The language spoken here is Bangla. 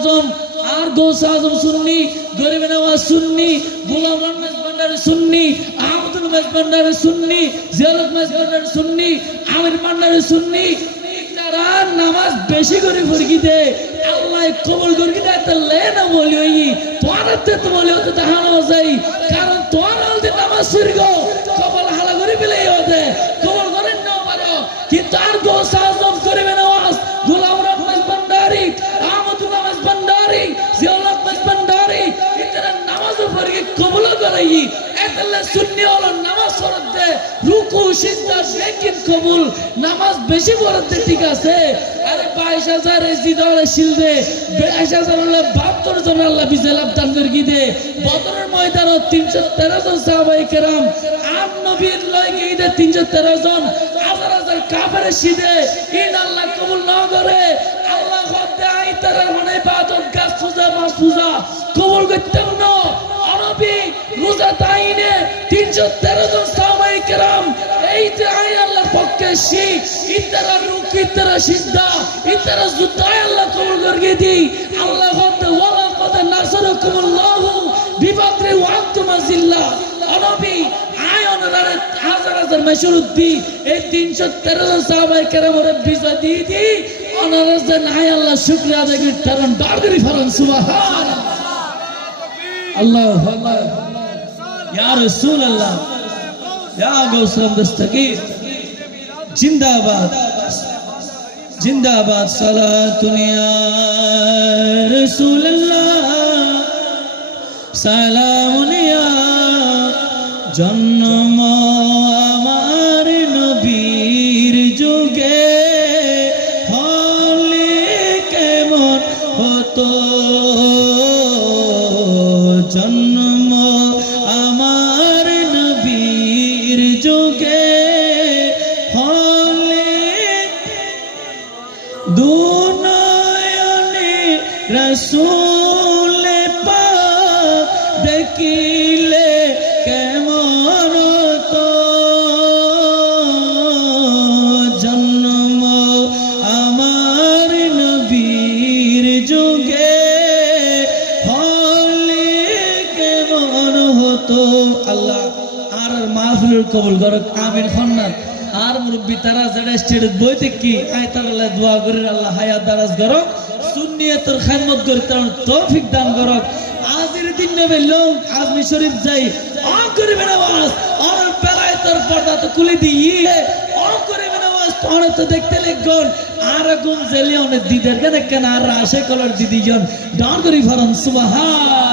আজম আর গৌস আজম সুন্নি, গরিব নওয়াজ সুন্নি, গোলাম রহমান ভান্ডারী সুন্নি, আহমদুল ভান্ডারী সুন্নি, জিয়ারত ভান্ডারী সুন্নি, আমির ভান্ডারী সুন্নি। তারা নামাজ বেশি করে পড়ি দে আল্লাহ কবুল করি দে তাহলে না বলি ওই তোরাতে তো বলি হতে তাহানো যাই, কারণ তোরা হতে নামাজ পড়ি গো কবল হালা করে পেলেই হতে কবল করেন না পারো। কিন্তু আর গৌস আজম গরিব নওয়াজ, গোলাম রহমান ভান্ডারী, আহমদুল ভান্ডারী, জিয়ারত ভান্ডারী ইতারা নামাজ পড়ি কবুল করাই এতলে সুন্নি হলো নামাজ পড়তে রুকু সিজদা বেকিন কবুল নামাজ বেশি পড়তে ঠিক আছে। আরে 22,000 জিদরে শিলদে 22,000 হলে 72 জন আল্লাহ বিজলাম দান করে দে। বদরের ময়দানে 313 জন সাহাবায়ে কেরাম আম নবীর লয়কে দে 313 জন হাজার হাজার কাফের শিদে ইন আল্লাহ কবুল না করে। আল্লাহ হতে আইতারা মনে ইবাদত গাছ পূজা মাস পূজা কবুল করতে না। আরবি রোজা তাইনে 313 জন সাহাবায়ে কেরাম এই যে আই আল্লাহর পক্ষে শিখ ইতারা রুক ইতারা সিজদা ইতারা যুদ্ধ আল্লাহ কবুল করে দি। আল্লাহ হতে ওয়ালা কদ নাসরাকুমুল্লাহু বিবাদরি ওয়া আনতুম আযিল্লা। আরবি আই অনরারে হাজার হাজার মাশরুদ্দি এই 313 জন সাহাবায়ে কেরামের বিজয় দি অনরারে যে আই আল্লাহ শুকরিয়া আদায় করি তারন বারগরি ফরন সুবহানাল্লাহ। আল্লাহু আকবার ইয়া রাসূলুল্লাহ ইয়া গৌসুল দস্তগীর জিন্দাবাদ জিন্দাবাদ সালাতুন ইয়া রাসূলুল্লাহ সালামুন ইয়া জন্ম আমার নবীর যুগে হলে কেমন হতো জন্ম আমার নবীর যুগে হলে দুনয়নে রাসূল পাক দেখিলে কেমন তো জন্ম আমার নবীর যুগে আল্লাহ আর মাহফিলের কবুল করুক আমিন খন্নাত। আর মুরব্বী তারা যারা স্টেট বইতে কি আয়তাল্লাহ দোয়া করে আল্লাহ হায়াত দারাজ করুক সুন্নিয়তের খিদমত করে তার তৌফিক দান করুক। আজের দিন নেবে লোক আজমি শরীফ যাই অন করিবে নামাজ আর বেলায়েতের পর্দা তো খুলে দিয়ে অন করিবে নামাজ পড়ে তো দেখতে লাগল আর গুম জেলে অনেক দিদের কেন আর রাশে কলার দিদিজন ডান করি ফরন সুবহান।